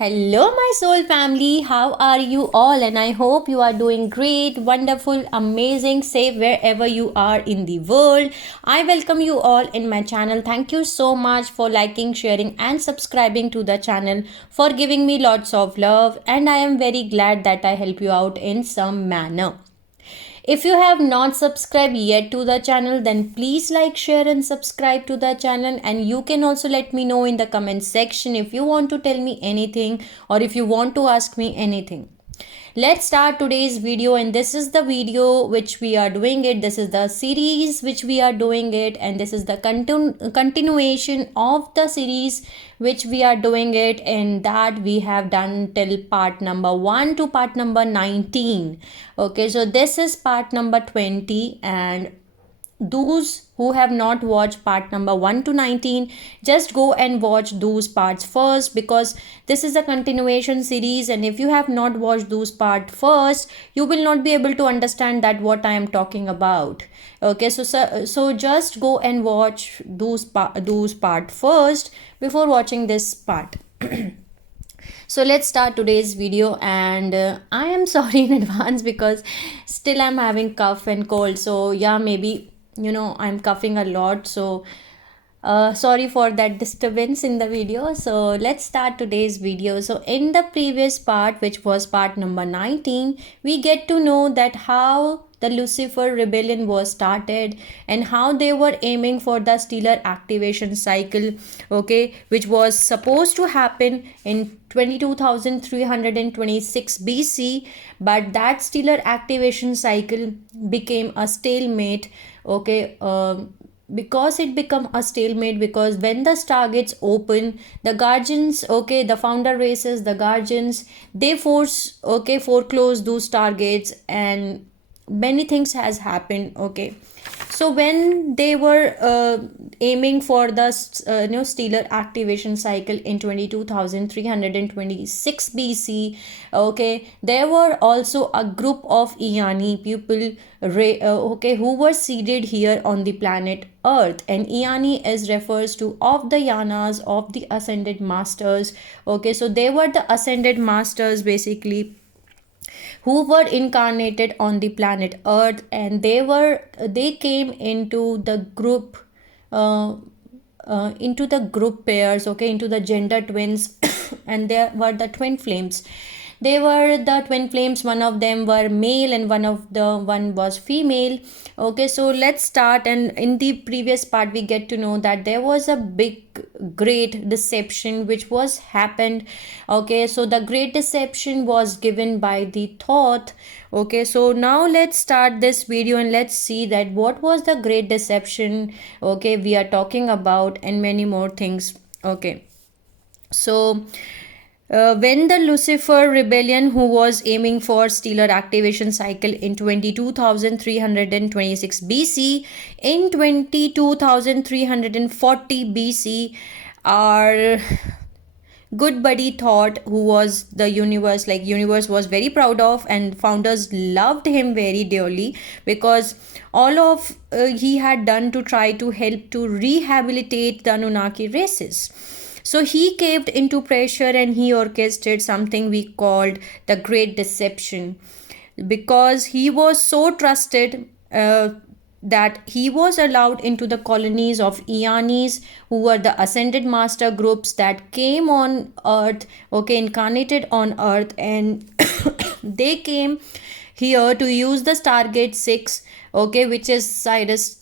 Hello, my soul family. How are you all? And I hope you are doing great, wonderful, amazing, safe wherever you are in the world. I welcome you all in my channel. Thank you so much for liking, sharing, and subscribing to the channel, for giving me lots of love. And I am very glad that I help you out in some manner. If you have not subscribed yet to the channel, then please like, share and subscribe to the channel. And you can also let me know in the comment section if you want to tell me anything or if you want to ask me anything. Let's start today's video, and this is the video which we are doing it. This is the series which we are doing it, and this is the continuation of the series which we are doing it, and that we have done till part number 1 to part number 19. Okay, so this is part number 20, and those who have not watched part number 1 to 19, just go and watch those parts first, because this is a continuation series, and if you have not watched those part first, you will not be able to understand that what I am talking about. Okay, so just go and watch those part first before watching this part. So let's start today's video, and I am sorry in advance because still I'm having cough and cold. So yeah, maybe I'm coughing a lot, so sorry for that disturbance in the video. So let's start today's video. So in the previous part, which was part number 19, we get to know that how the Lucifer rebellion was started and how they were aiming for the stellar activation cycle, okay, which was supposed to happen in 22,326 BC, but that stellar activation cycle became a stalemate. Okay, because it become a stalemate because when the stargates open, the guardians, okay, the founder races, the guardians, they foreclose those stargates, and many things has happened. Okay, so when they were aiming for the stellar activation cycle in 22,326 BC, okay, there were also a group of Eieyani people, who were seeded here on the planet Earth. And Eieyani is refers to of the Yanas, of the ascended masters. Okay, so they were the ascended masters basically, who were incarnated on the planet Earth, and they came into the group pairs, okay, into the gender twins. And there were the twin flames. They were the twin flames. One of them were male and one was female. Okay, so let's start. And in the previous part, we get to know that there was a great deception which was happened. Okay, so the great deception was given by the Thoth. Okay, so now let's start this video and let's see that what was the great deception, okay, we are talking about, and many more things. Okay, so when the Lucifer rebellion, who was aiming for stellar activation cycle in 22,326 BC, in 22,340 BC, our good buddy Thoth, who was the universe was very proud of, and founders loved him very dearly, because all of he had done to try to help to rehabilitate the Annunaki races. So he caved into pressure and he orchestrated something we called the Great Deception, because he was so trusted that he was allowed into the colonies of Eiyanis, who were the ascended master groups that came on Earth, okay, incarnated on Earth, and they came here to use the Stargate 6, okay, which is Sirius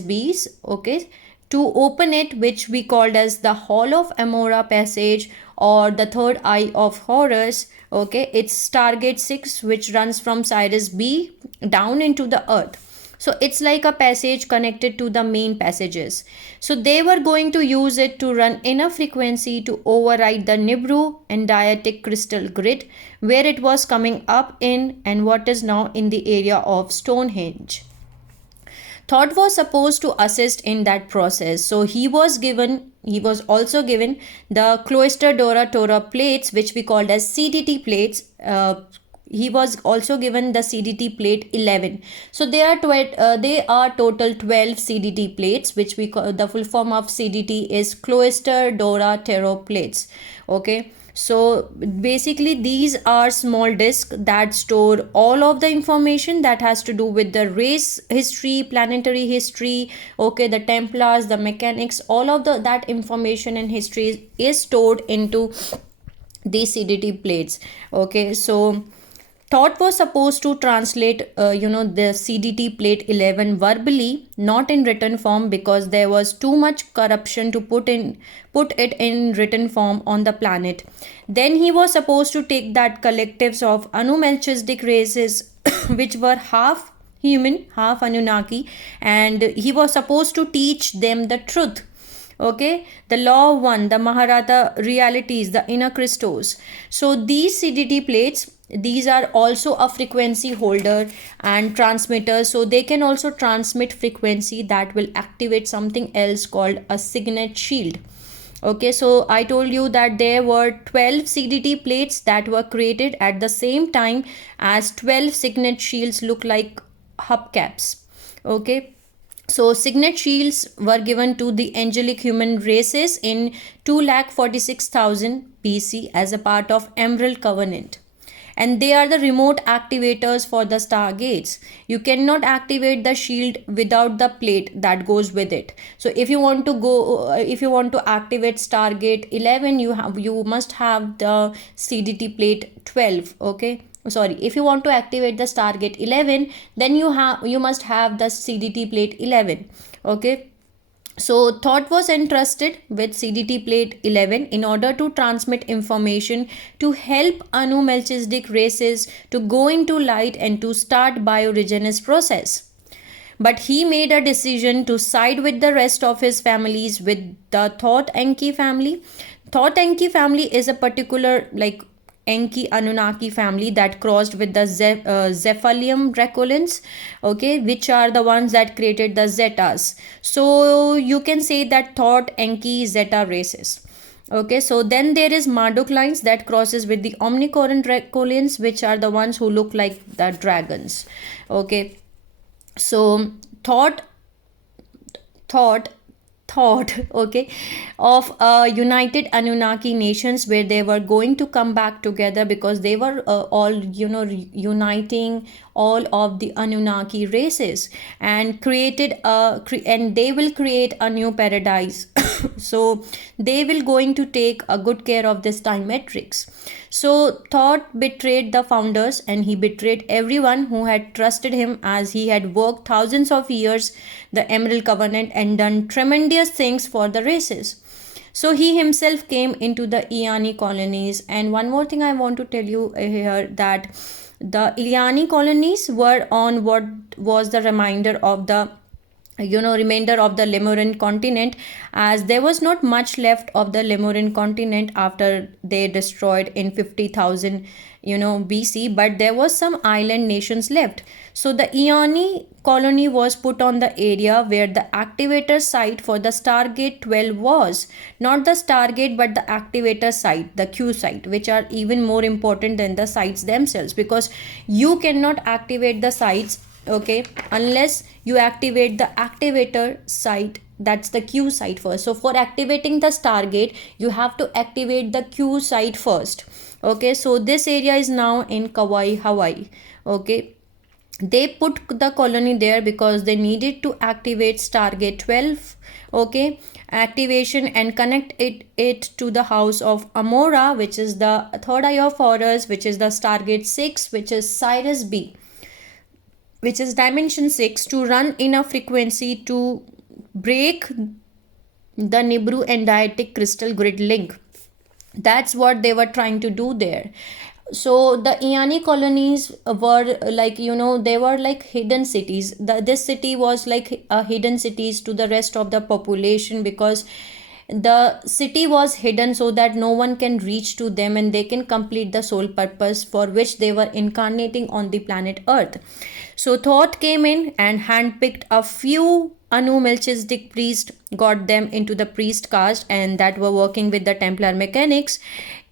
B's, okay, to open it, which we called as the Hall of Amorea passage, or the third eye of Horus. Okay, it's Stargate 6, which runs from Sirius B down into the Earth. So it's like a passage connected to the main passages. So they were going to use it to run enough frequency to override the Nibiru and Diodic crystal grid, where it was coming up in, and what is now in the area of Stonehenge. Thoth was supposed to assist in that process. So he was also given the Cloister Dora Torah plates, which we called as CDT plates, he was also given the CDT-Plate 11. So they are total 12 CDT-Plates, which we call, the full form of CDT is Cloister Dora Tarot plates. Okay, so basically these are small discs that store all of the information that has to do with the race history, planetary history, okay, the Templars, the mechanics, all of that information and history is stored into these CDT plates. Okay, so Thoth was supposed to translate, the CDT-Plate 11 verbally, not in written form, because there was too much corruption to put it in written form on the planet. Then he was supposed to take that collectives of Melchizedek races, which were half human, half Annunaki, and he was supposed to teach them the truth. Okay, the law of one, the Maharata realities, the inner Christos. So these CDT plates, these are also a frequency holder and transmitter, so they can also transmit frequency that will activate something else called a Signet shield. Okay, so I told you that there were 12 CDT plates that were created at the same time as 12 Signet shields look like hubcaps. Okay, so Signet shields were given to the angelic human races in 246,000 BC as a part of Emerald Covenant. And they are the remote activators for the Stargates. You cannot activate the shield without the plate that goes with it. So if you want to activate Stargate 11, you must have the CDT plate 12. Okay, sorry, if you want to activate the Stargate 11, then you must have the CDT plate 11. Okay, so Thoth was entrusted with CDT-Plate 11 in order to transmit information to help Melchizedek races to go into light and to start bioregenesis process. But he made a decision to side with the rest of his families with the Thoth-Enki family. Thoth-Enki family is a particular Enki Annunaki family that crossed with the Zephalium Dracolins, okay, which are the ones that created the Zetas. So you can say that Thoth, Enki, Zeta races. Okay, so then there is Marduk lines that crosses with the Omnicoron Dracolins, which are the ones who look like the dragons. Okay, so thought okay, of united Anunnaki nations, where they were going to come back together because they were all uniting all of the Anunnaki races and and they will create a new paradise. So they will going to take a good care of this time matrix. So Thoth betrayed the founders and he betrayed everyone who had trusted him, as he had worked thousands of years the Emerald Covenant and done tremendous things for the races. So he himself came into the Eieyani colonies. And one more thing I want to tell you here, that the Eieyani colonies were on what was the remainder of the Lemurian continent, as there was not much left of the Lemurian continent after they destroyed in 50,000 BC, but there was some island nations left. So the Eieyani colony was put on the area where the activator site for the Stargate 12 was. Not the Stargate, but the activator site, the Q site, which are even more important than the sites themselves, because you cannot activate the sites, okay, unless you activate the activator site, that's the Q site first. So for activating the Stargate, you have to activate the Q site first. Okay, so this area is now in Kauai, Hawaii. Okay, they put the colony there because they needed to activate Stargate 12, okay, activation, and connect it to the house of Amorea, which is the third eye of Horus, which is the Stargate 6, which is Sirius B, which is dimension 6, to run in a frequency to break the Nibiru and Diodic crystal grid link. That's what they were trying to do there. So the Eieyani colonies were they were like hidden cities. This city was like a hidden cities to the rest of the population, because the city was hidden so that no one can reach to them and they can complete the sole purpose for which they were incarnating on the planet Earth. So Thoth came in and handpicked a few Anu Melchizedek priest got them into the priest caste and that were working with the Templar mechanics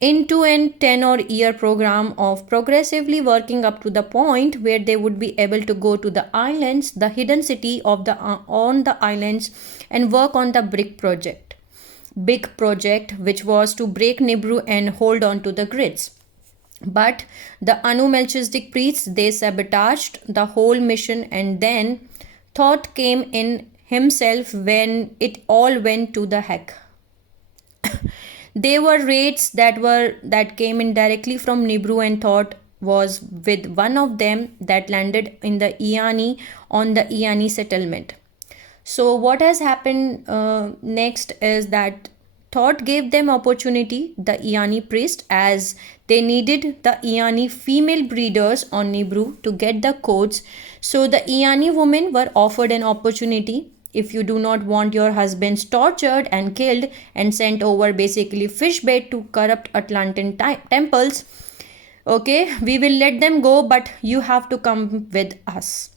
into an 10 or year program of progressively working up to the point where they would be able to go to the islands, the hidden city of the on the islands, and work on the big project which was to break Nibiru and hold on to the grids. But the Anu Melchizedek priests, they sabotaged the whole mission, and then Thoth came in himself when it all went to the heck. There were raids that came in directly from Nibiru, and Thoth was with one of them that landed in the Eieyani on the Eieyani settlement. So what has happened next is that Thoth gave them opportunity, the Eieyani priest, as they needed the Eieyani female breeders on Nibiru to get the codes. So the Eieyani women were offered an opportunity. If you do not want your husbands tortured and killed and sent over basically fish bait to corrupt Atlantean temples, okay, we will let them go, but you have to come with us.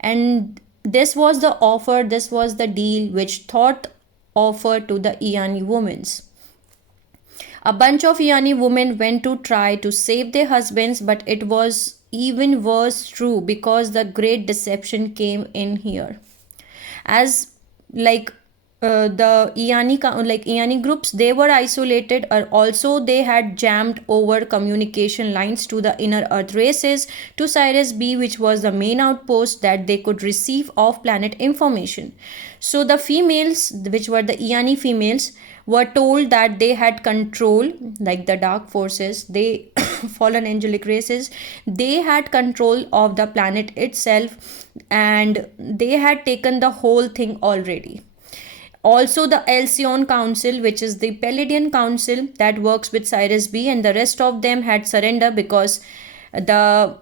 And this was the offer, this was the deal which Thoth offered to the Eieyani women. A bunch of Eieyani women went to try to save their husbands, but it was even worse true because the great deception came in here. As like the Eieyani groups, they were isolated, or also they had jammed over communication lines to the inner earth races to Sirius B, which was the main outpost that they could receive off planet information. So the females, which were the Eieyani females, were told that they had control, like the dark forces, they fallen angelic races, they had control of the planet itself, and they had taken the whole thing already. Also the Alcyon Council, which is the Pleiadian Council that works with Sirius B, and the rest of them had surrendered because the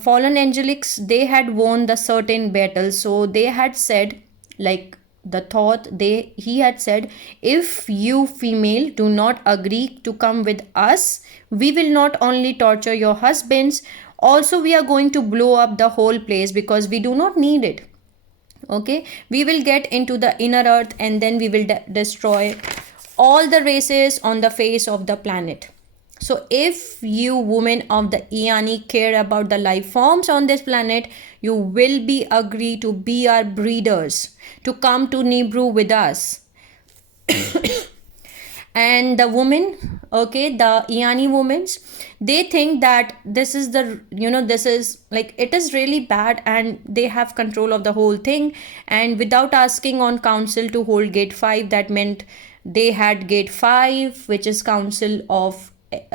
fallen angelics, they had won the certain battle. So they had said, like the Thoth, he had said, if you female do not agree to come with us, we will not only torture your husbands, also we are going to blow up the whole place because we do not need it. Okay, we will get into the inner earth and then we will destroy all the races on the face of the planet. So if you women of the Eieyani care about the life forms on this planet, you will be agree to be our breeders, to come to Nibiru with us. And the women, okay, the Eieyani women, they think that this is the, this is like, it is really bad and they have control of the whole thing. And without asking on council to hold gate 5, that meant they had gate 5, which is council of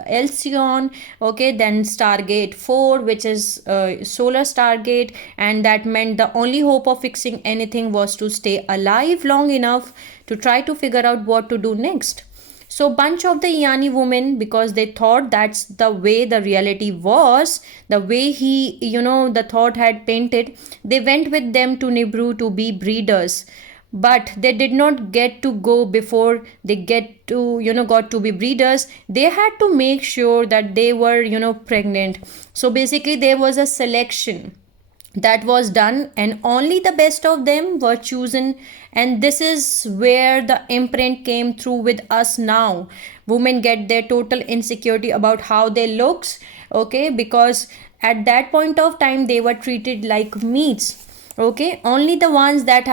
Alcyon, okay, then Stargate 4, which is solar Stargate, and that meant the only hope of fixing anything was to stay alive long enough to try to figure out what to do next. So bunch of the Eieyani women, because they thought that's the way the reality was, the way the Thoth had painted, they went with them to Nibiru to be breeders. But they did not get to go before they got to be breeders. They had to make sure that they were, pregnant. So basically there was a selection that was done and only the best of them were chosen. And this is where the imprint came through with us now. Women get their total insecurity about how they looks, okay, because at that point of time they were treated like meats. Okay, only the ones that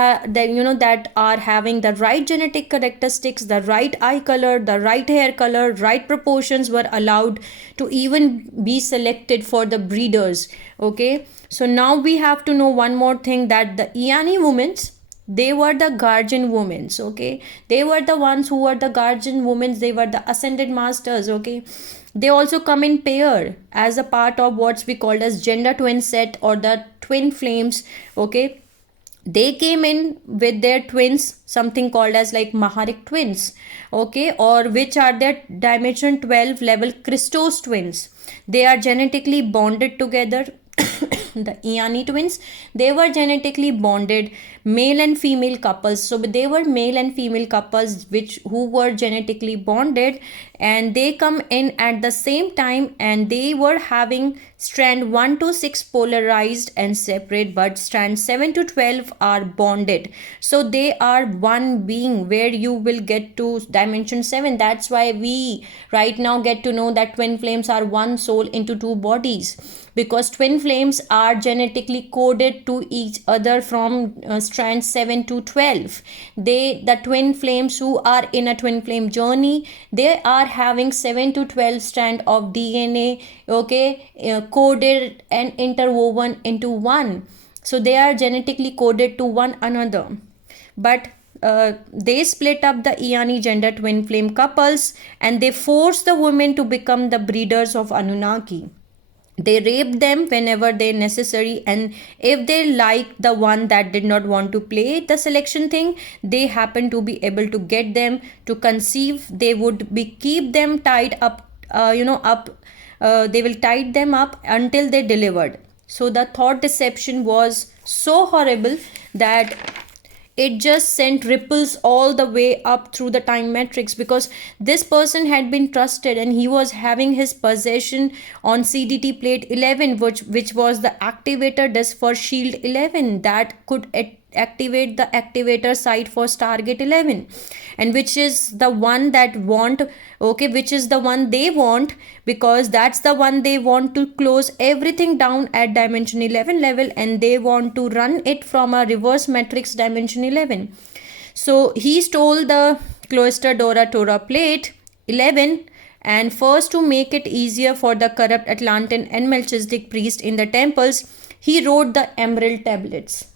are having the right genetic characteristics, the right eye color, the right hair color, right proportions were allowed to even be selected for the breeders. Okay, so now we have to know one more thing, that the Eieyani women, they were the guardian women. Okay, they were the ones who were the guardian women, they were the ascended masters. Okay, they also come in pair as a part of what's we called as gender twin set or the twin flames. Okay, they came in with their twins, something called as like Maharik twins, okay, or which are their dimension 12 level Christos twins. They are genetically bonded together. The Eieyani twins, they were genetically bonded male and female couples. So they were male and female couples who were genetically bonded, and they come in at the same time, and they were having strand 1 to 6 polarized and separate, but strand 7 to 12 are bonded. So they are one being, where you will get to dimension 7. That's why we right now get to know that twin flames are one soul into two bodies, because twin flames are genetically coded to each other from strand 7 to 12. The twin flames who are in a twin flame journey, they are having 7 to 12 strand of DNA, okay, coded and interwoven into one. So they are genetically coded to one another. But they split up the Eieyani gender twin flame couples, and they force the women to become the breeders of Annunaki. They rape them whenever they necessary, and if they like the one that did not want to play the selection thing, they happen to be able to get them to conceive. They would be keep them tied up, they will tie them up until they delivered. So the thought deception was so horrible that it just sent ripples all the way up through the time matrix, because this person had been trusted, and he was having his possession on CDT-Plate 11, which was the activator disk for Shield 11 that could activate the activator site for Stargate 11, and which is the one which is the one they want, because that's the one they want to close everything down at dimension 11 level, and they want to run it from a reverse matrix dimension 11. So he stole the Cloister Dora Tora Plate 11, and first, to make it easier for the corrupt Atlantean and Melchizedek priest in the temples, he wrote the Emerald Tablets.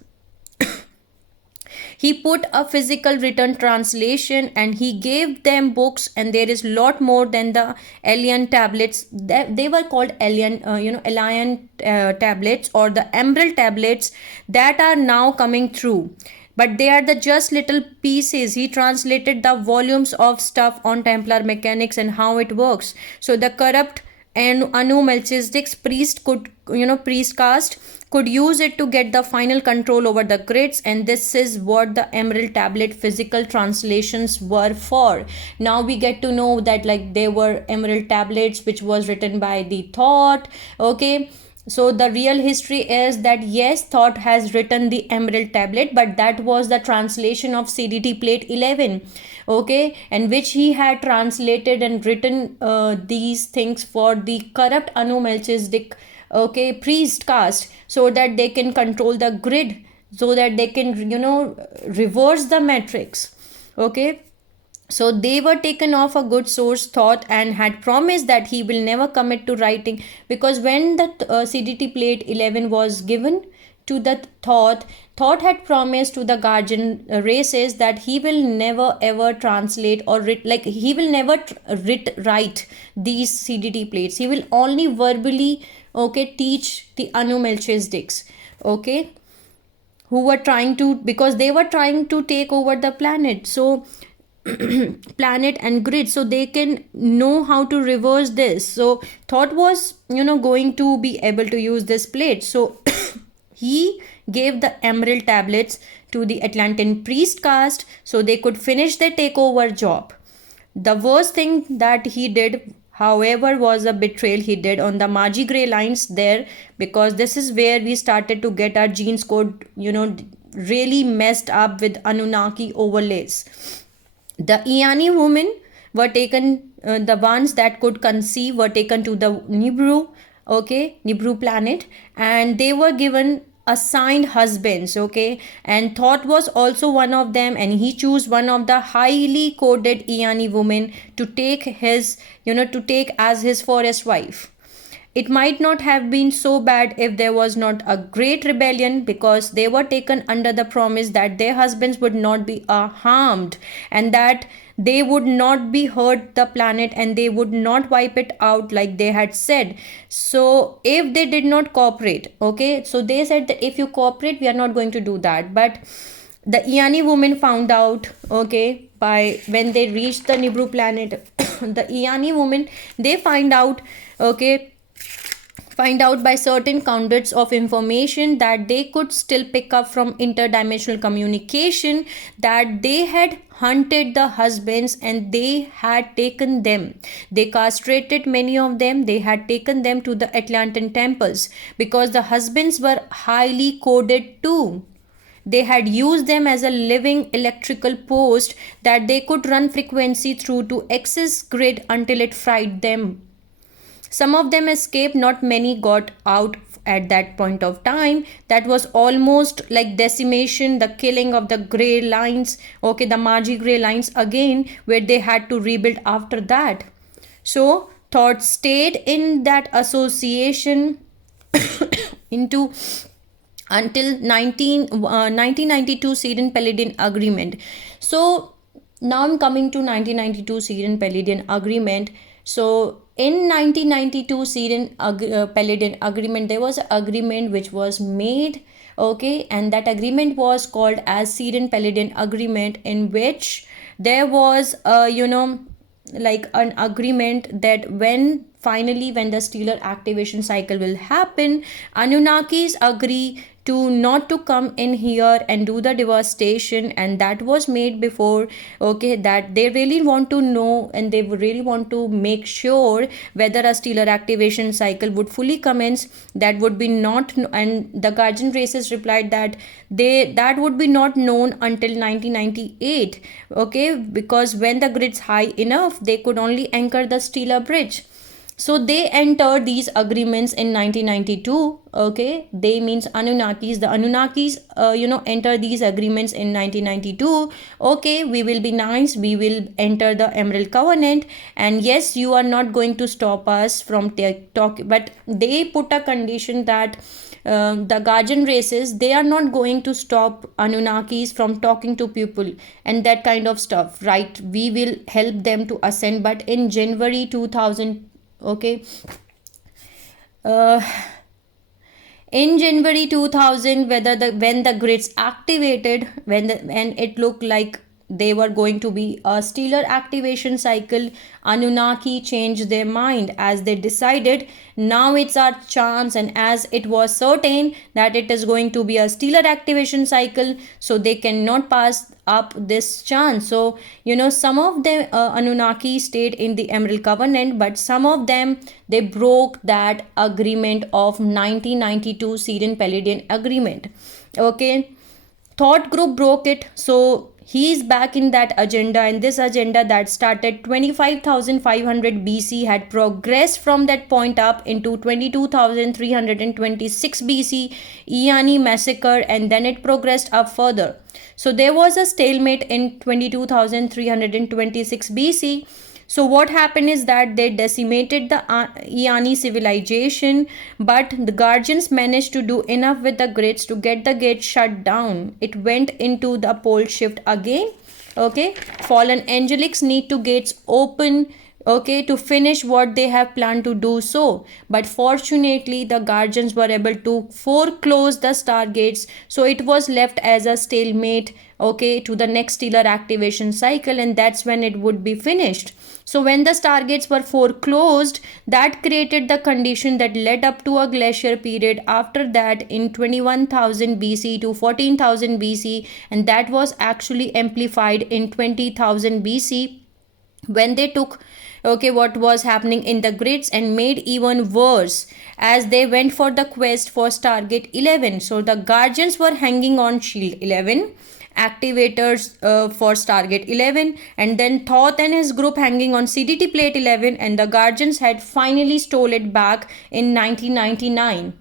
He put a physical written translation, and he gave them books, and there is lot more than the alien tablets. They were called alien tablets, or the Emerald Tablets, that are now coming through. But they are the just little pieces. He translated the volumes of stuff on Templar mechanics and how it works. So the corrupt and Anu Melchizedek's priest caste could use it to get the final control over the grids, and this is what the Emerald Tablet physical translations were for. Now we get to know that there were Emerald Tablets which was written by the Thoth, okay. So the real history is that yes, Thoth has written the Emerald Tablet, but that was the translation of CDT-Plate 11, okay, and which he had translated and written these things for the corrupt Anu Melchizedek, okay, priest caste, so that they can control the grid, so that they can reverse the matrix, okay. So they were taken off a good source, Thoth, and had promised that he will never commit to writing, because when the CDT-Plate 11 was given to the Thoth had promised to the guardian races that he will never ever translate or he will never write these CDT plates. He will only verbally, okay, teach the Anu Melchizedeks, okay, who were trying to, because they were trying to take over the planet. So planet and grid, so they can know how to reverse this. So Thoth was going to be able to use this plate. So he gave the Emerald Tablets to the Atlantean priest caste so they could finish their takeover job. The worst thing that he did, however, was a betrayal he did on the Magi Grey lines there, because this is where we started to get our genes code really messed up with Annunaki overlays. The Eieyani women were taken, the ones that could conceive were taken to the Nibiru, okay, Nibiru planet, and they were given assigned husbands, okay, and Thoth was also one of them, and he chose one of the highly coded Eieyani women to take his, to take as his forest wife. It might not have been so bad if there was not a great rebellion, because they were taken under the promise that their husbands would not be harmed, and that they would not be hurt the planet, and they would not wipe it out like they had said. So if they did not cooperate, okay, so they said that if you cooperate, we are not going to do that. But the Eieyani women found out, okay, by when they reached the Nibiru planet, the Eieyani women, they find out, okay, find out by certain conduits of information that they could still pick up from interdimensional communication, that they had hunted the husbands and they had taken them. They castrated many of them. They had taken them to the Atlantean temples because the husbands were highly coded too. They had used them as a living electrical post that they could run frequency through to excess grid until it fried them. Some of them escaped, not many got out at that point of time. That was almost like decimation, the killing of the grey lines, okay, the Magi grey lines again, where they had to rebuild after that. So Thoth stayed in that association into until 1992 Sirian-Pleiadian agreement. So now I'm coming to 1992 Sirian-Pleiadian agreement. So in 1992 Sirian-Pleiadian agreement, there was an agreement which was made, okay, and that agreement was called as Sirian-Pleiadian agreement, in which there was like an agreement that when the stellar activation cycle will happen, Anunnakis agree to not to come in here and do the devastation, and that was made before, okay, that they really want to know and they would really want to make sure whether a stellar activation cycle would fully commence. That would be not, and the guardian races replied that that would be not known until 1998, okay, because when the grid's high enough, they could only anchor the stellar bridge. So they entered these agreements in 1992, okay, they means Anunnakis. The Anunnakis enter these agreements in 1992. Okay, we will be nice, we will enter the Emerald Covenant, and yes, you are not going to stop us from talking. But they put a condition that the guardian races, they are not going to stop Anunnakis from talking to people and that kind of stuff, right? We will help them to ascend. But in January 2000, okay, in January 2000, when the grids activated, and it looked like they were going to be a stellar activation cycle, Anunnaki changed their mind as they decided now it's our chance, and as it was certain that it is going to be a stellar activation cycle, so they cannot pass up this chance. So some of them Anunnaki stayed in the Emerald Covenant, but some of them, they broke that agreement of 1992 Sirian-Pleiadian agreement, okay. Thoth group broke it, so he is back in that agenda, and this agenda that started 25,500 BC had progressed from that point up into 22,326 BC, Eieyani massacre, and then it progressed up further. So there was a stalemate in 22,326 BC. So what happened is that they decimated the Eieyani civilization, but the guardians managed to do enough with the grids to get the gate shut down. It went into the pole shift again, okay. Fallen angelics need to gates open, okay, to finish what they have planned to do so. But fortunately, the guardians were able to foreclose the stargates, so it was left as a stalemate, okay, to the next stellar activation cycle, and that's when it would be finished. So when the stargates were foreclosed, that created the condition that led up to a glacier period after that in 21,000 BC to 14,000 BC, and that was actually amplified in 20,000 BC when they took, okay, what was happening in the grids and made even worse as they went for the quest for Stargate 11. So the guardians were hanging on Shield 11, activators for Stargate 11, and then Thoth and his group hanging on CDT-Plate 11, and the guardians had finally stole it back in 1999.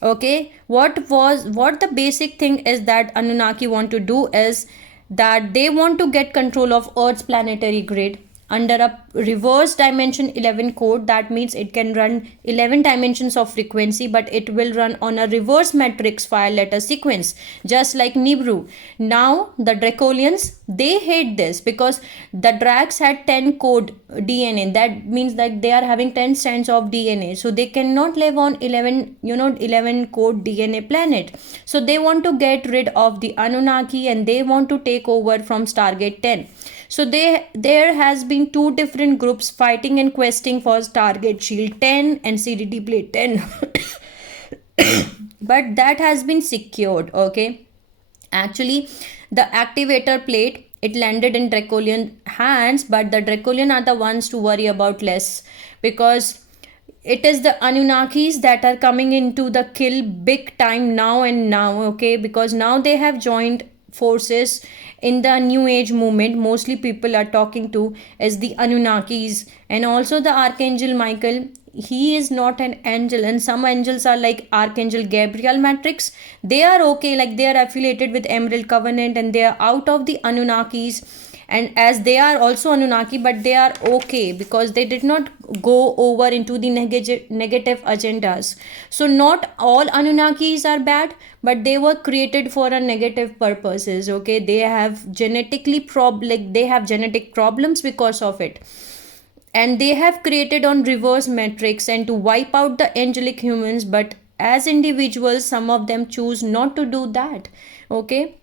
Okay, what the basic thing is that Anunnaki want to do is that they want to get control of Earth's planetary grid under a reverse dimension 11 code. That means it can run 11 dimensions of frequency, but it will run on a reverse matrix file letter sequence, just like Nibiru. Now the Dracolians, they hate this because the Dracs had 10 code DNA. That means that they are having 10 strands of DNA, so they cannot live on 11 code DNA planet. So they want to get rid of the Anunnaki and they want to take over from Stargate 10. So there has been two different groups fighting and questing for Stargate Shield 10 and CDT-Plate 10. But that has been secured. Okay, actually the activator plate, it landed in Dracolian hands, but the Dracolian are the ones to worry about less, because it is the Anunnakis that are coming into the kill big time now and now. Okay, because now they have joined forces in the new age movement. Mostly people are talking to as the Anunnakis, and also the Archangel Michael. He is not an angel, and some angels are like Archangel Gabriel Matrix. They are okay, like they are affiliated with Emerald Covenant, and they are out of the Anunnakis. And as they are also Anunnaki, but they are okay because they did not go over into the negative agendas. So not all Anunnakis are bad, but they were created for a negative purposes. Okay, they have they have genetic problems because of it, and they have created on reverse metrics and to wipe out the angelic humans. But as individuals, some of them choose not to do that. Okay,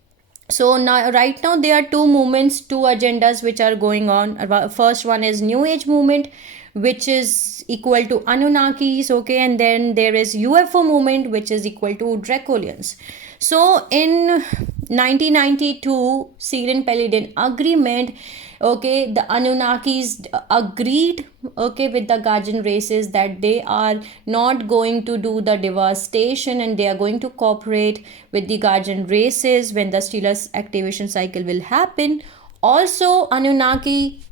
so now right now there are two movements, two agendas which are going on. First one is new age movement, which is equal to Anunnakis. Okay, and then there is UFO movement, which is equal to Dracolians. So in 1992 Sirian-Pleiadian agreement, okay, the Anunnakis agreed, okay, with the guardian races that they are not going to do the devastation, and they are going to cooperate with the guardian races when the stellar activation cycle will happen. Also Anunnaki,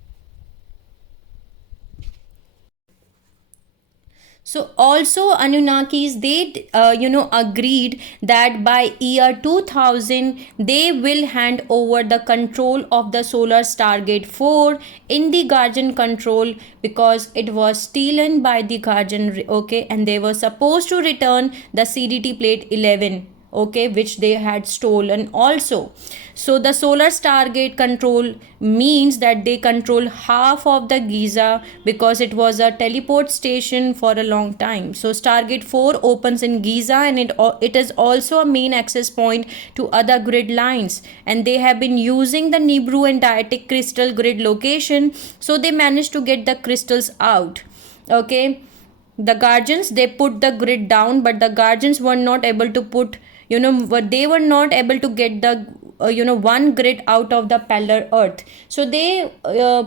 so also Anunnakis, they agreed that by year 2000 they will hand over the control of the solar Stargate 4 in the Guardian control, because it was stolen by the Guardian. Okay, and they were supposed to return the CDT-Plate 11, okay, which they had stolen also. So the solar Stargate control means that they control half of the Giza, because it was a teleport station for a long time. So Stargate 4 opens in Giza, and it is also a main access point to other grid lines, and they have been using the Nibiru and Diodic crystal grid location, so they managed to get the crystals out. Okay, the guardians, they put the grid down, but the guardians were not able to put, they were not able to get the one grid out of the parallel earth. So they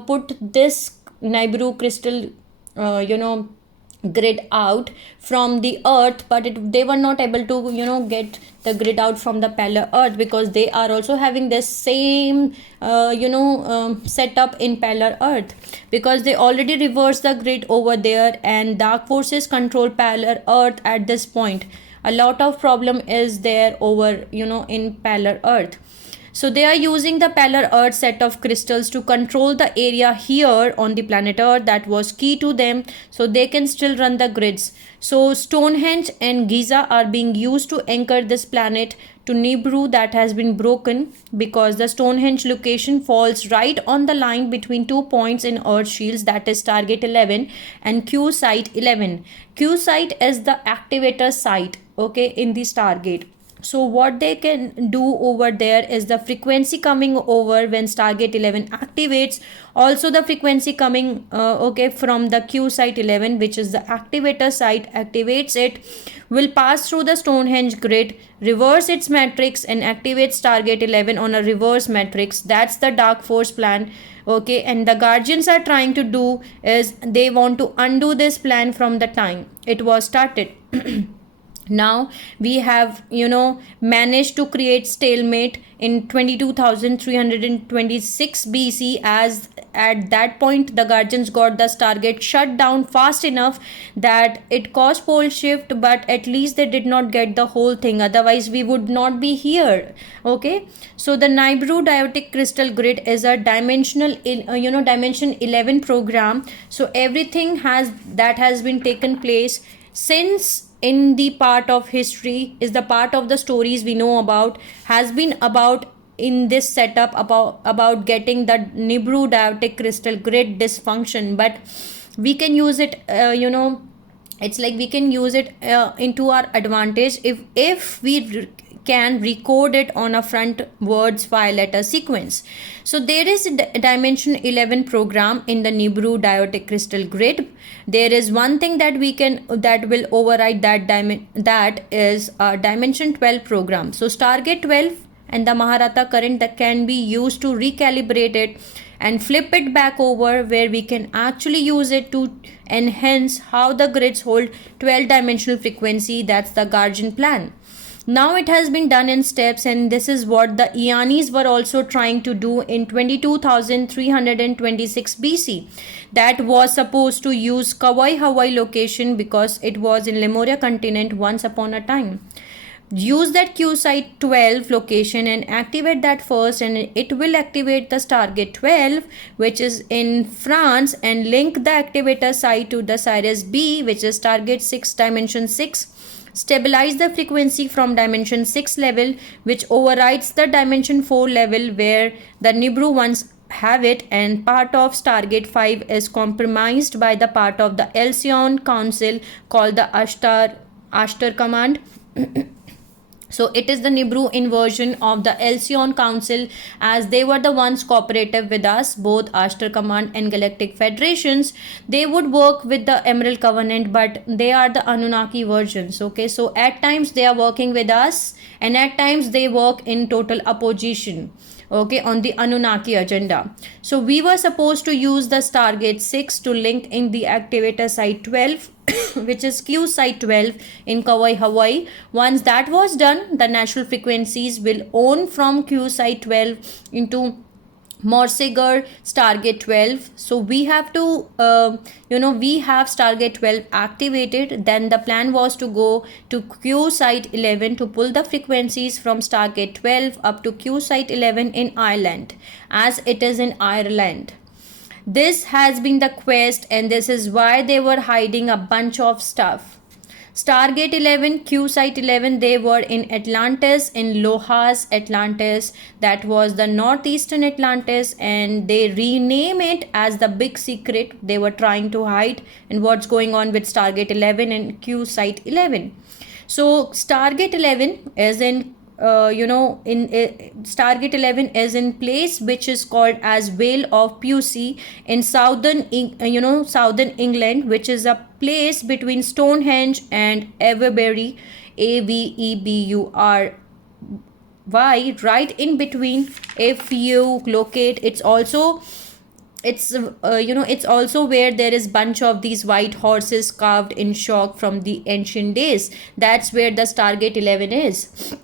put this Nibiru crystal grid out from the earth, but they were not able to get the grid out from the parallel earth, because they are also having this same setup in parallel earth, because they already reversed the grid over there, and dark forces control parallel earth at this point. A lot of problem is there over in parallel earth. So they are using the parallel earth set of crystals to control the area here on the planet earth. That was key to them, so they can still run the grids. So Stonehenge and Giza are being used to anchor this planet to Nibiru that has been broken, because the Stonehenge location falls right on the line between 2 points in earth shields, that is Stargate 11 and Q site 11. Q site is the activator site, okay, in the Stargate. So what they can do over there is the frequency coming over when Stargate 11 activates, also the frequency coming okay, from the Q site 11, which is the activator site, activates it, will pass through the Stonehenge grid, reverse its matrix, and activate Stargate 11 on a reverse matrix. That's the dark force plan. Okay, and the guardians are trying to do is they want to undo this plan from the time it was started. Now we have managed to create stalemate in 22,326 BC, as at that point the guardians got the Stargate shut down fast enough that it caused pole shift, but at least they did not get the whole thing, otherwise we would not be here. Okay, so the Nibiru Diodic crystal grid is a dimensional dimension 11 program. So everything has been taken place since in the part of history, is the part of the stories we know about, has been about in this setup about getting the Nibiru Diodic crystal grid dysfunction. But we can use it it's like we can use it into our advantage if we can recode it on a frontwards 5-letter sequence. So there is a dimension 11 program in the Nibiru Diodic crystal grid. There is one thing that will override that is a dimension 12 program. So Stargate 12 and the Maharata current that can be used to recalibrate it and flip it back over, where we can actually use it to enhance how the grids hold 12 dimensional frequency. That's the Guardian plan. Now it has been done in steps, and this is what the Eiyanis were also trying to do in 22,326 BC. That was supposed to use Kauai, Hawaii location because it was in Lemuria continent once upon a time. Use that Q site 12 location and activate that first, and it will activate the Stargate 12, which is in France, and link the activator site to the Sirius B, which is Stargate 6 dimension 6. Stabilize the frequency from dimension 6 level, which overrides the dimension 4 level where the Nibiru ones have it, and part of Stargate 5 is compromised by the part of the Alcyon Council called the Ashtar Command. So it is the Nibiru inversion of the Alcyon Council, as they were the ones cooperative with us, both Ashtar Command and Galactic Federations. They would work with the Emerald Covenant, but they are the Annunaki versions. Okay, so at times they are working with us, and at times they work in total opposition, okay, on the Annunaki agenda. So we were supposed to use the Stargate 6 to link in the activator site 12 which is Q site 12 in Kauai, Hawaii. Once that was done, the natural frequencies will own from Q site 12 into Massacre Stargate 12. So we have to we have Stargate 12 activated. Then the plan was to go to Q site 11 to pull the frequencies from Stargate 12 up to Q site 11 in Ireland, as it is in Ireland. This has been the quest, and this is why they were hiding a bunch of stuff. Stargate 11, Q site 11, they were in Atlantis, in Lohas Atlantis. That was the northeastern Atlantis, and they rename it as the big secret they were trying to hide, and what's going on with Stargate 11 and Q site 11. So Stargate 11 is in Stargate 11 is in place which is called as Vale of Pewsey in southern England, which is a place between Stonehenge and Avebury, Avebury, right in between. If you locate, it's also where there is bunch of these white horses carved in chalk from the ancient days. That's where the Stargate 11 is.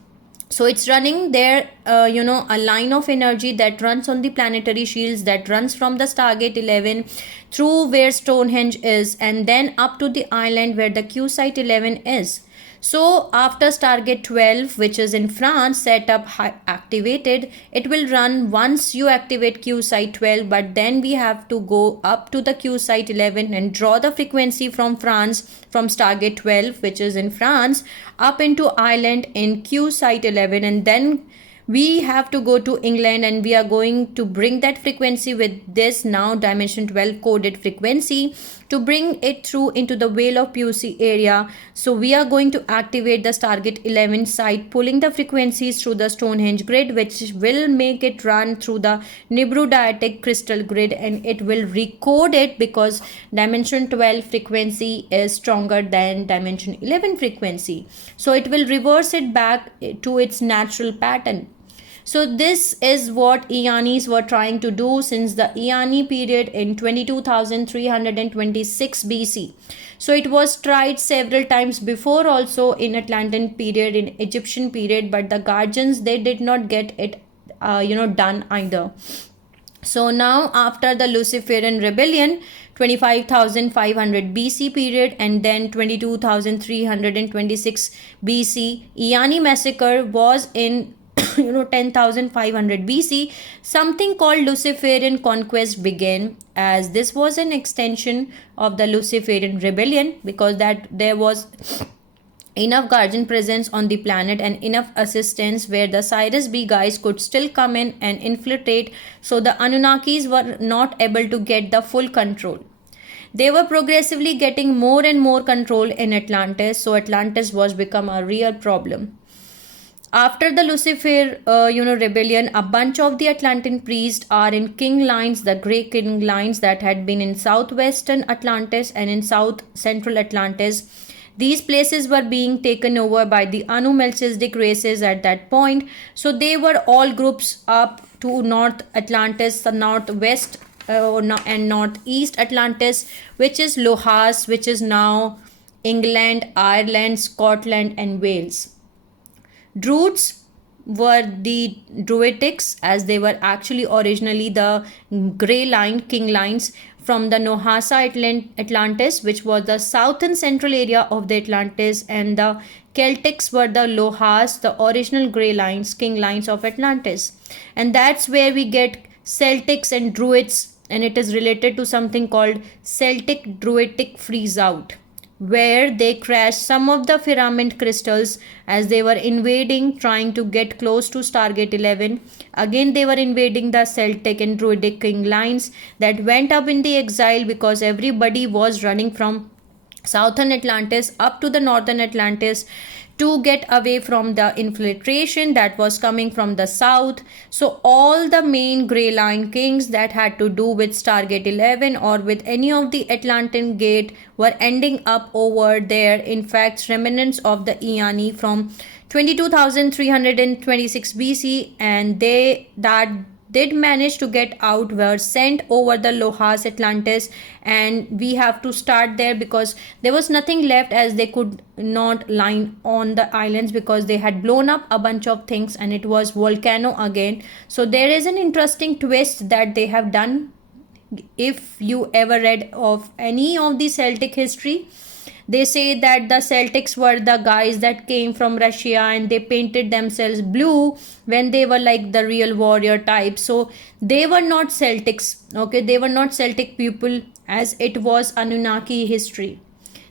So it's running there, a line of energy that runs on the planetary shields, that runs from the Stargate 11 through where Stonehenge is, and then up to the island where the Q site 11 is. So after Stargate 12, which is in France, set up activated, it will run once you activate Q site 12, but then we have to go up to the Q site 11 and draw the frequency from France, from Stargate 12, which is in France, up into Ireland in Q site 11, and then we have to go to England, and we are going to bring that frequency with this now dimension 12 coded frequency to bring it through into the Vale of Pewsey area. So we are going to activate the Stargate 11 site, pulling the frequencies through the Stonehenge grid, which will make it run through the Nibiru Diodic crystal grid, and it will recode it because dimension 12 frequency is stronger than dimension 11 frequency. So it will reverse it back to its natural pattern. So this is what Eiyanis were trying to do since the Eieyani period in 22,326 BC. So it was tried several times before also in Atlantean period, in Egyptian period, but the Guardians, they did not get it done either. So now after the Luciferian rebellion, 25,500 BC period, and then 22,326 BC, Eieyani massacre was in 10,500 BC. Something called Luciferian Conquest began, as this was an extension of the Luciferian rebellion, because that there was enough Guardian presence on the planet and enough assistance where the Sirius B guys could still come in and infiltrate. So the Anunnakis were not able to get the full control. They were progressively getting more and more control in Atlantis, so Atlantis was become a real problem. After the Lucifer, rebellion, a bunch of the Atlantean priests are in king lines, the grey king lines that had been in southwestern Atlantis and in south central Atlantis. These places were being taken over by the Anu Melchizedek races at that point. So they were all groups up to North Atlantis, the northwest and northeast Atlantis, which is Lohas, which is now England, Ireland, Scotland, and Wales. Druids were the Druidics, as they were actually originally the grey line, king lines from the Nohasa Atlantis, which was the south and central area of the Atlantis, and the Celtics were the Lohas, the original grey lines, king lines of Atlantis. And that's where we get Celtics and Druids, and it is related to something called Celtic Druidic freeze out, where they crashed some of the firmament crystals as they were invading, trying to get close to Stargate 11. Again, they were invading the Celtic and Druidic king lines that went up in the exile because everybody was running from southern Atlantis up to the northern Atlantis to get away from the infiltration that was coming from the south. So all the main grey line kings that had to do with Stargate 11 or with any of the Atlantean gate were ending up over there. In fact, remnants of the Eieyani from 22,326 BC, and they that did manage to get out were sent over the Lohas Atlantis, and we have to start there because there was nothing left, as they could not line on the islands because they had blown up a bunch of things and it was volcano again. So there is an interesting twist that they have done. If you ever read of any of the Celtic history, they say that the Celtics were the guys that came from Russia and they painted themselves blue when they were like the real warrior type. So they were not Celtics, okay? They were not Celtic people, as it was Anunnaki history.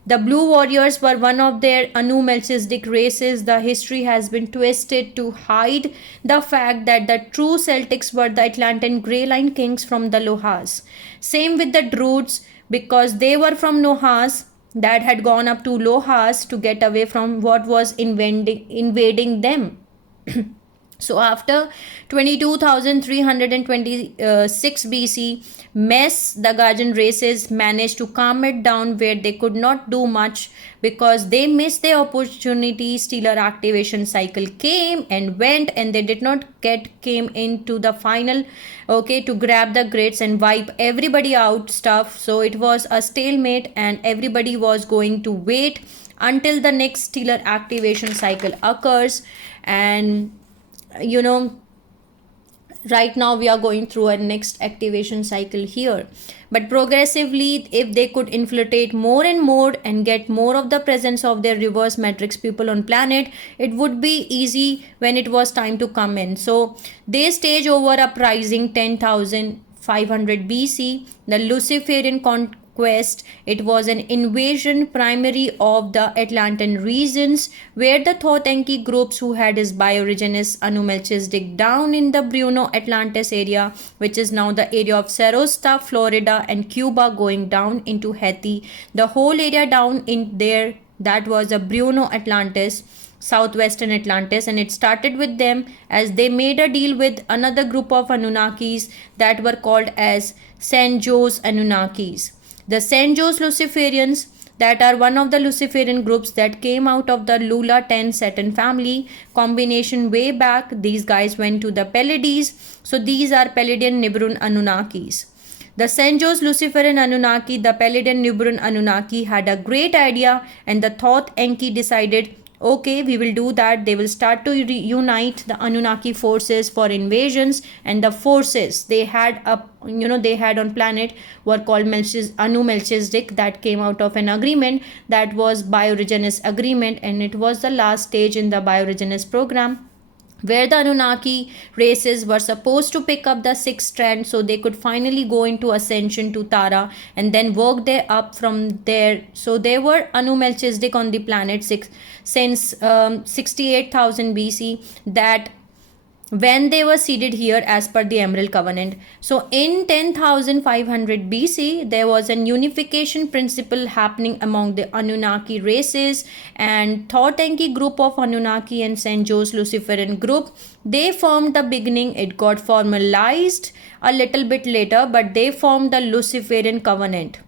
The Blue Warriors were one of their Anu Melchizedek races. The history has been twisted to hide the fact that the true Celtics were the Atlantean Grey Line Kings from the Lohas. Same with the Druids, because they were from Lohas that had gone up to Lohas to get away from what was invading them. So after 22,326 BC, the Guardian races managed to calm it down, where they could not do much because they missed the opportunity. Stellar activation cycle came and went, and they did not came into the final, okay, to grab the grids and wipe everybody out stuff. So it was a stalemate, and everybody was going to wait until the next stellar activation cycle occurs. And right now we are going through a next activation cycle here, but progressively, if they could infiltrate more and more and get more of the presence of their reverse matrix people on planet, it would be easy when it was time to come in. So they stage over uprising 10,500 BC, the Luciferian Conquest. It was an invasion primary of the Atlantean regions, where the Thoth groups who had his bioregenous Anu Melchizedek down in the Bruno Atlantis area, which is now the area of Sarasota, Florida, and Cuba, going down into Haiti. The whole area down in there, that was a Bruno Atlantis, southwestern Atlantis, and it started with them as they made a deal with another group of Anunnakis that were called as San Jose Anunnakis. The San Jose Luciferians, that are one of the Luciferian groups that came out of the Lula 10 Saturn family combination way back. These guys went to the Pleiades. So these are Pleiadian Nibiruian Anunnakis. The San Jose Luciferian Anunnaki, the Pleiadian Nibiruian Anunnaki, had a great idea, and the Thoth Enki decided, okay, we will do that. They will start to reunite the Anunnaki forces for invasions, and the forces they had on planet were called Anu Melchizedek, that came out of an agreement that was bioregenous agreement, and it was the last stage in the bioregenous program, where the Anunnaki races were supposed to pick up the sixth strand so they could finally go into ascension to Tara and then work their up from there. So there were Anu Melchizedek on the planet since 68,000 BC that when they were seated here as per the Emerald Covenant. So in 10,500 BC, there was an unification principle happening among the Annunaki races, and Thoth group of Annunaki and St. Joe's Luciferian group, they formed the beginning. It got formalized a little bit later, but they formed the Luciferian Covenant.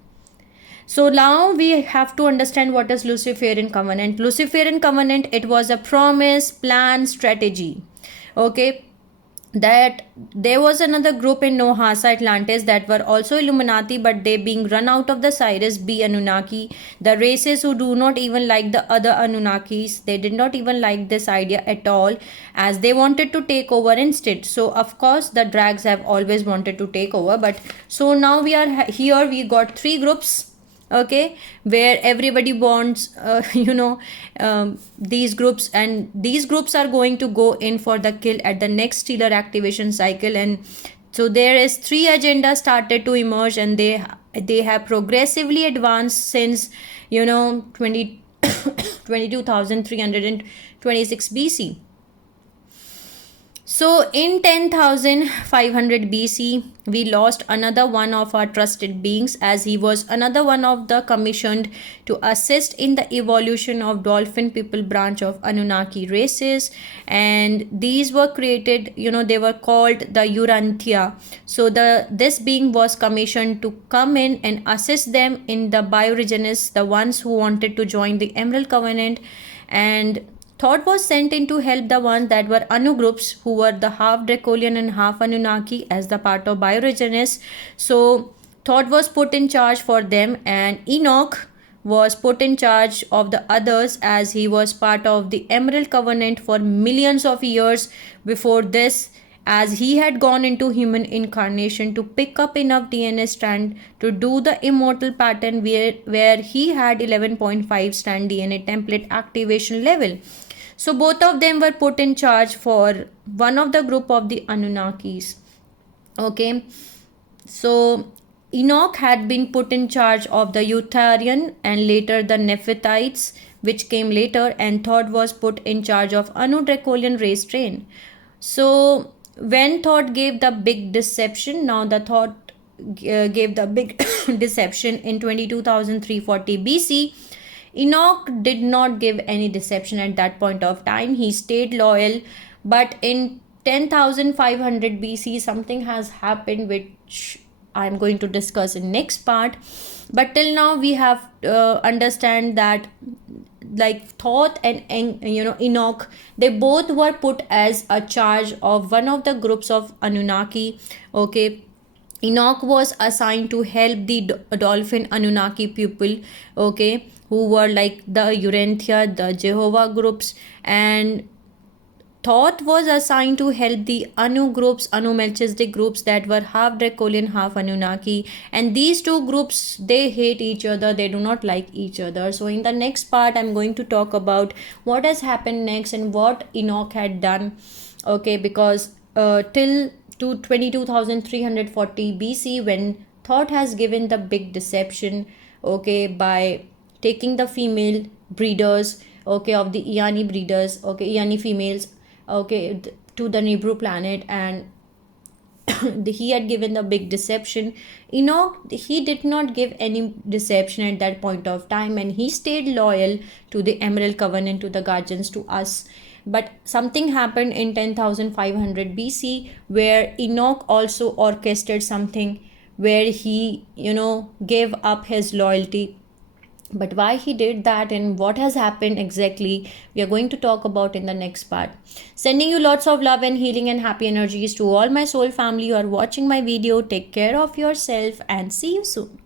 So now we have to understand what is Luciferian Covenant. Luciferian Covenant, it was a promise, plan, strategy. Okay, that there was another group in Nohasa, Atlantis, that were also Illuminati, but they being run out of the Cyrus B Anunnaki, the races who do not even like the other Anunnakis. They did not even like this idea at all, as they wanted to take over instead. So of course the drags have always wanted to take over, but so now we are here, we got three groups, okay, where everybody wants these groups, and these groups are going to go in for the kill at the next stellar activation cycle. And so there is three agendas started to emerge, and they have progressively advanced since 22,326 BC. So in 10,500 BC, we lost another one of our trusted beings, as he was another one of the commissioned to assist in the evolution of dolphin people branch of Anunnaki races. And these were created, they were called the Urantia. So this being was commissioned to come in and assist them in the bioregenists, the ones who wanted to join the Emerald Covenant. And Thoth was sent in to help the ones that were Anu groups, who were the half Dracolian and half Anunnaki, as the part of bioregenists. So Thoth was put in charge for them, and Enoch was put in charge of the others, as he was part of the Emerald Covenant for millions of years before this, as he had gone into human incarnation to pick up enough DNA strand to do the immortal pattern, where he had 11.5 strand DNA template activation level. So both of them were put in charge for one of the group of the Anunnakis. Okay, so Enoch had been put in charge of the Eutharian and later the Nephitites, which came later, and Thoth was put in charge of Anu-Dracolian race train. So when Thoth gave the big deception, now the Thoth gave the big deception in 22,340 BC. Enoch did not give any deception at that point of time. He stayed loyal, but in 10,500 BC something has happened, which I'm going to discuss in next part. But till now we have understand that like Thoth and Enoch, they both were put as a charge of one of the groups of Anunnaki. Okay, Enoch was assigned to help the dolphin Anunnaki people, okay, who were like the Urantia, the Jehovah groups, and Thoth was assigned to help the Anu groups, Anu Melchizedek groups, that were half Dracolian, half Anunnaki. And these two groups, they hate each other, they do not like each other. So in the next part, I'm going to talk about what has happened next and what Enoch had done. Okay, because till to 22,340 BC, when Thoth has given the big deception, okay, by taking the female breeders, okay, of the Eieyani breeders, okay, Eieyani females, okay, to the Nibiru planet, and he had given the big deception. Enoch, he did not give any deception at that point of time, and he stayed loyal to the Emerald Covenant, to the guardians, to us. But something happened in 10,500 BC where Enoch also orchestrated something where he gave up his loyalty. But why he did that and what has happened exactly, we are going to talk about in the next part. Sending you lots of love and healing and happy energies to all my soul family who are watching my video. Take care of yourself and see you soon.